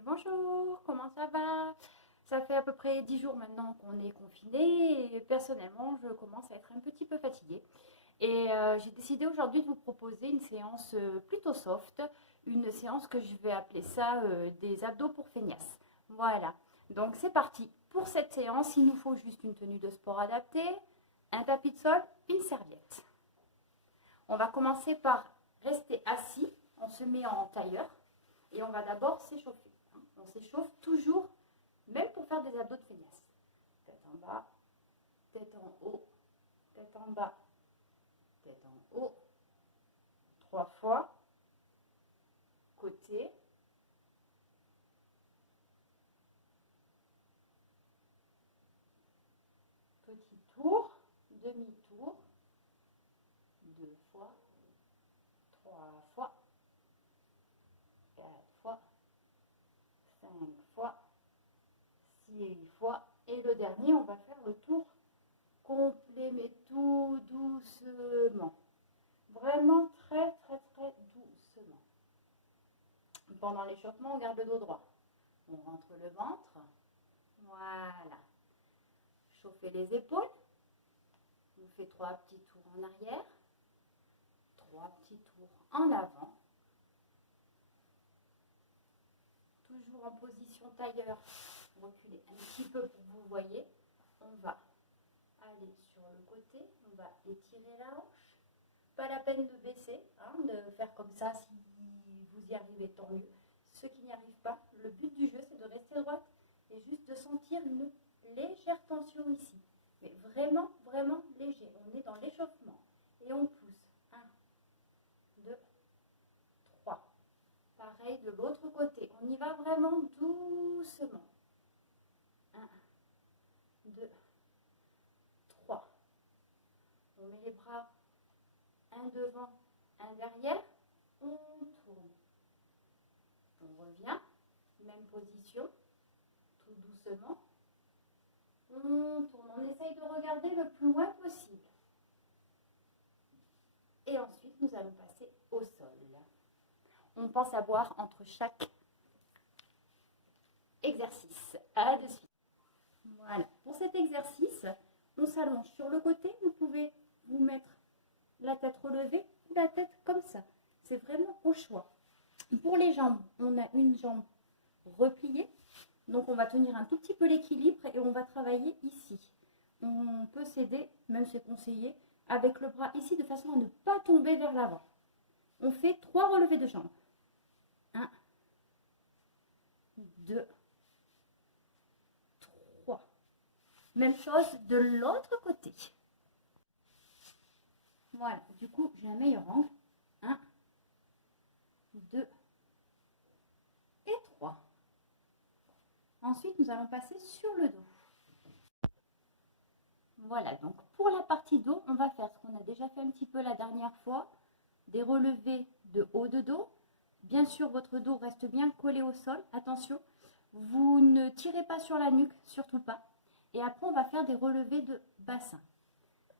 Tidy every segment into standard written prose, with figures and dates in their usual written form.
Et bonjour, comment ça va? Ça fait à peu près 10 jours maintenant qu'on est confiné et personnellement, je commence à être un petit peu fatiguée. Et j'ai décidé aujourd'hui de vous proposer une séance plutôt soft, une séance que je vais appeler ça des abdos pour feignasses. Voilà, donc c'est parti. Pour cette séance, il nous faut juste une tenue de sport adaptée, un tapis de sol, une serviette. On va commencer par rester assis, on se met en tailleur et on va d'abord s'échauffer. On s'échauffe toujours, même pour faire des abdos de feignasse. Tête en bas, tête en haut, tête en bas, tête en haut. 3 fois. Côté. Petit tour, demi-tour. 2 fois. 3 fois. 4 fois. 5 fois. 6 fois. Et le dernier, on va faire le tour complet, mais tout doucement. Vraiment très doucement. Pendant l'échauffement, on garde le dos droit. On rentre le ventre. Voilà. Chauffez les épaules. On fait 3 petits tours en arrière. 3 petits tours en avant. Toujours en position tailleur. Reculez un petit peu pour que vous voyez. On va aller sur le côté. On va étirer la hanche. Pas la peine de baisser, de faire comme ça. Si vous y arrivez, tant mieux. Ceux qui n'y arrivent pas, le but du jeu, c'est de rester droite et juste de sentir une légère tension ici. Mais vraiment léger. On est dans l'échauffement. Et on pousse. 1, 2, 3. Pareil de l'autre côté. On y va vraiment doucement. 1, 2, 3. On met les bras un devant, un derrière. On tourne. On revient. Même position. Tout doucement. On tourne. On essaye de regarder le plus loin possible. Et ensuite, nous allons passer au sol. On pense à boire entre chaque exercice. À de suite. Voilà. Pour cet exercice, on s'allonge sur le côté. Vous pouvez vous mettre la tête relevée ou la tête comme ça. C'est vraiment au choix. Pour les jambes, on a une jambe repliée. Donc, on va tenir un tout petit peu l'équilibre et on va travailler ici. On peut s'aider, même c'est conseillé, avec le bras ici de façon à ne pas tomber vers l'avant. On fait 3 relevés de jambes. 1, 2, 3. Même chose de l'autre côté. Voilà, du coup, j'ai un meilleur angle. 1, 2 et 3. Ensuite, nous allons passer sur le dos. Voilà, donc pour la partie dos, on va faire ce qu'on a déjà fait un petit peu la dernière fois, des relevés de haut de dos. Bien sûr, votre dos reste bien collé au sol. Attention, vous ne tirez pas sur la nuque, surtout pas. Et après, on va faire des relevés de bassin.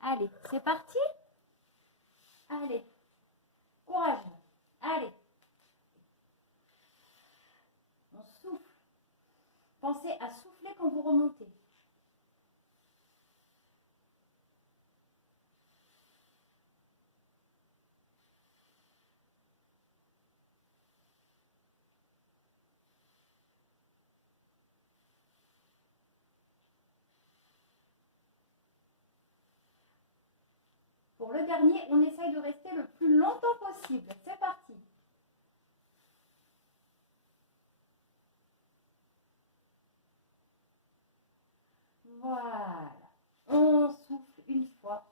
Allez, c'est parti. Allez, courage. Allez. On souffle. Pensez à souffler quand vous remontez. Pour le dernier, on essaye de rester le plus longtemps possible. C'est parti. Voilà. On souffle une fois.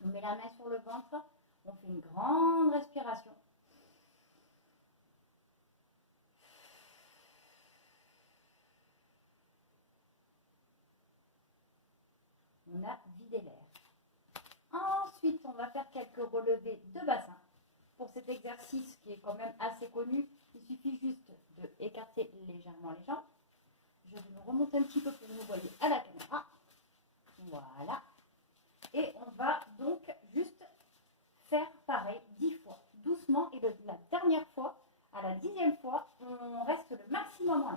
On met la main sur le ventre. On fait une grande respiration. On a vidé l'air. Ensuite, on va faire quelques relevés de bassin. Pour cet exercice qui est quand même assez connu, il suffit juste d'écarter légèrement les jambes. Je vais me remonter un petit peu pour que vous voyez à la caméra. Voilà. Et on va donc juste faire pareil 10 fois, doucement. Et la dernière fois, à la 10e fois, on reste le maximum en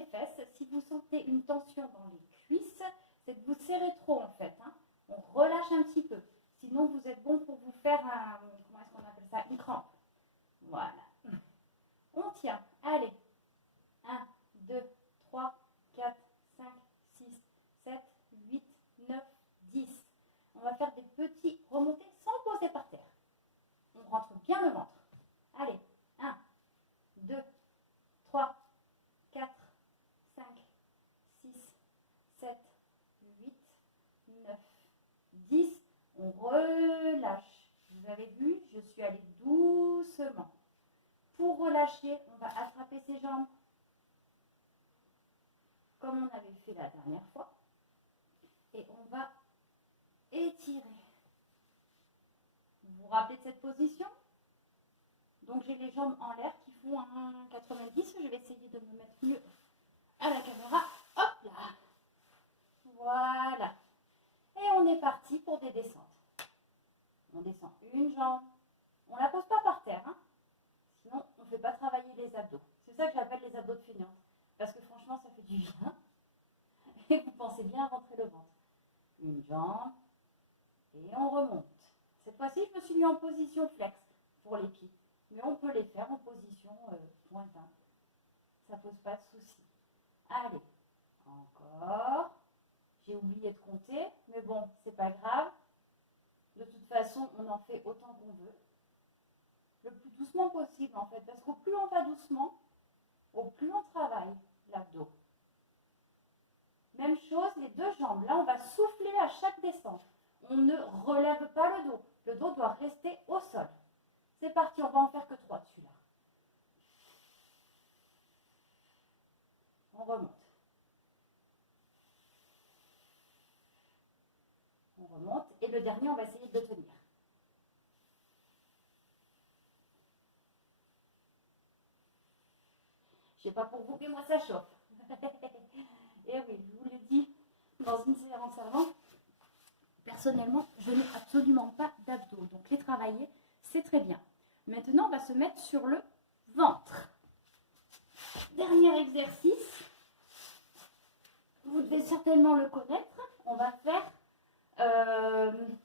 les fesses. Si vous sentez une tension dans les cuisses, c'est que vous serrez trop en fait. Hein. On relâche un petit peu. Sinon, vous êtes bon pour vous faire un, comment est-ce qu'on appelle ça, une crampe. Voilà. On tient. Allez. 1, 2, 3, 4, 5, 6, 7, 8, 9, 10. On va faire des petits remontées sans poser par terre. On rentre bien le ventre. Allez. 1, 2, 3, 4, 5, 6, 7, 8, 9, 10. On relâche. Vous avez vu, je suis allée doucement. Pour relâcher, on va attraper ses jambes comme on avait fait la dernière fois. Et on va étirer. Vous vous rappelez de cette position? Donc j'ai les jambes en l'air qui font un 90. Je vais essayer de me mettre mieux à la caméra. Hop là. Voilà. Et on est parti pour des descentes. On descend une jambe. On ne la pose pas par terre. Hein. Sinon, on ne fait pas travailler les abdos. C'est ça que j'appelle les abdos de feignante. Parce que franchement, ça fait du bien. Et vous pensez bien à rentrer le ventre. Une jambe. Et on remonte. Cette fois-ci, je me suis mis en position flex pour les pieds. Mais on peut les faire en position pointin. Ça ne pose pas de souci. Allez. Encore. J'ai oublié de compter. Mais bon, c'est pas grave. De toute façon, on en fait autant qu'on veut. Le plus doucement possible en fait. Parce qu'au plus on va doucement, au plus on travaille l'abdos. Même chose, les deux jambes. Là, on va souffler à chaque descente. On ne relève pas le dos. Le dos doit rester au sol. C'est parti, on va en faire que 3 dessus là. On remonte. On remonte. Et le dernier, on va essayer de le tenir. Je ne sais pas pour vous, mais moi ça chauffe. Et oui, je vous l'ai dit dans une séance avant. Personnellement, je n'ai absolument pas d'abdos. Donc les travailler, c'est très bien. Maintenant, on va se mettre sur le ventre. Dernier exercice. Vous devez certainement le connaître. On va faire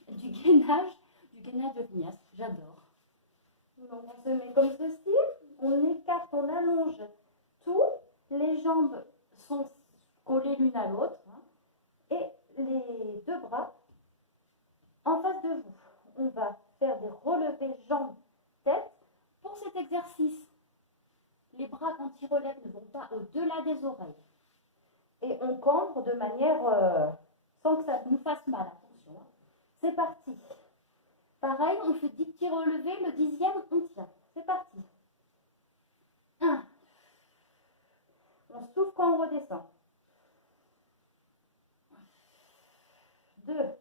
du gainage de vinyasa. J'adore. Donc on se met comme ceci. On écarte, on allonge tout. Les jambes sont collées l'une à l'autre. Hein, et les deux bras en face de vous. On va faire des relevés jambes-tête. Pour cet exercice, les bras, quand ils relèvent, ne vont pas au-delà des oreilles. Et on cambre de manière sans que ça nous fasse mal. Attention. Hein. C'est parti. Pareil, on fait 10 petits relevés. Le 10e, on tient. C'est parti. 1. On souffle quand on redescend. 2.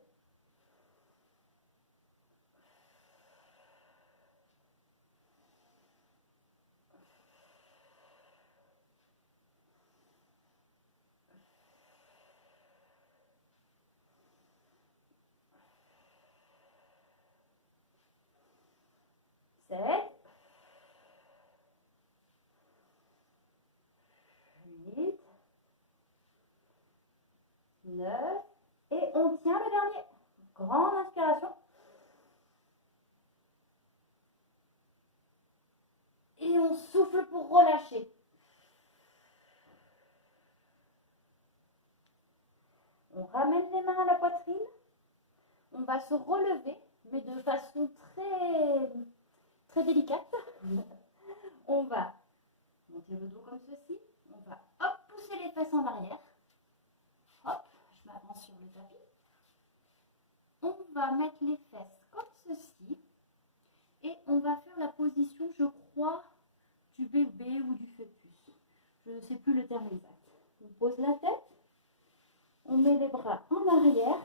7, 8, 9, et on tient le dernier. Grande inspiration. Et on souffle pour relâcher. On ramène les mains à la poitrine. On va se relever, mais de façon très délicate. On va monter le dos comme ceci. On va hop, pousser les fesses en arrière. Hop, je m'avance sur le tapis. On va mettre les fesses comme ceci. Et on va faire la position, je crois, du bébé ou du fœtus. Je ne sais plus le terme exact. On pose la tête. On met les bras en arrière.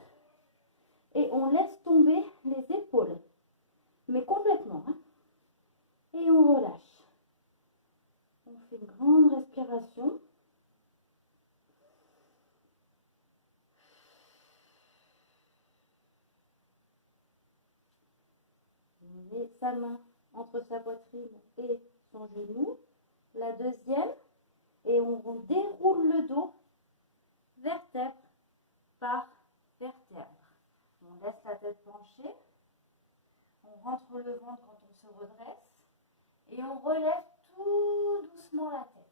Et on laisse tomber les épaules. Mais complètement. Hein. Et on relâche. On fait une grande respiration. On met sa main entre sa poitrine et son genou. La deuxième. et on déroule le dos, vertèbre par vertèbre. On laisse la tête penchée, on rentre le ventre quand on se redresse et on relève tout doucement la tête.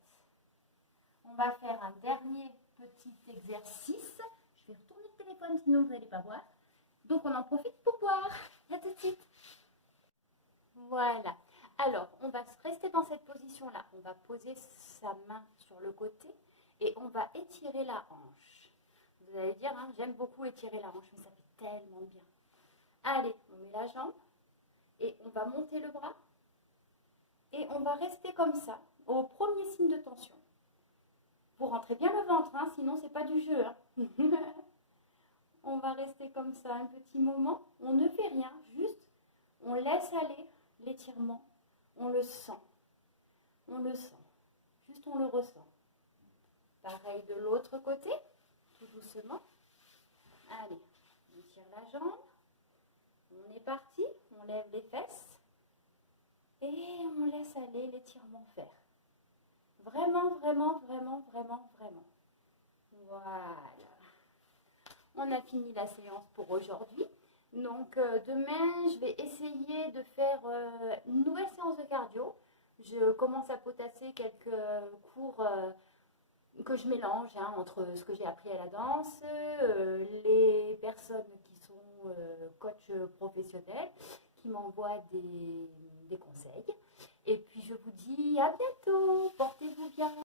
On va faire un dernier petit exercice. Je vais retourner le téléphone, sinon vous n'allez pas voir. Donc on en profite pour boire. À tout de suite. Voilà. Alors, on va rester dans cette position-là. On va poser sa main sur le côté et on va étirer la hanche. Vous allez dire, hein, j'aime beaucoup étirer la hanche, mais ça fait tellement bien. Allez, on met la jambe et on va monter le bras. Et on va rester comme ça, au premier signe de tension. Vous rentrez bien le ventre, hein, sinon c'est pas du jeu. Hein. On va rester comme ça un petit moment. On ne fait rien, juste on laisse aller l'étirement. On le sent. On le sent. Juste on le ressent. Pareil de l'autre côté, tout doucement. Allez, on tire la jambe. On est parti, on lève les fesses. Et on laisse aller l'étirement faire. Vraiment, vraiment, vraiment, vraiment, vraiment. Voilà. On a fini la séance pour aujourd'hui. Donc demain, je vais essayer de faire une nouvelle séance de cardio. Je commence à potasser quelques cours que je mélange hein, entre ce que j'ai appris à la danse, les personnes qui sont coachs professionnels, qui m'envoient des conseils. Et puis je vous dis à bientôt.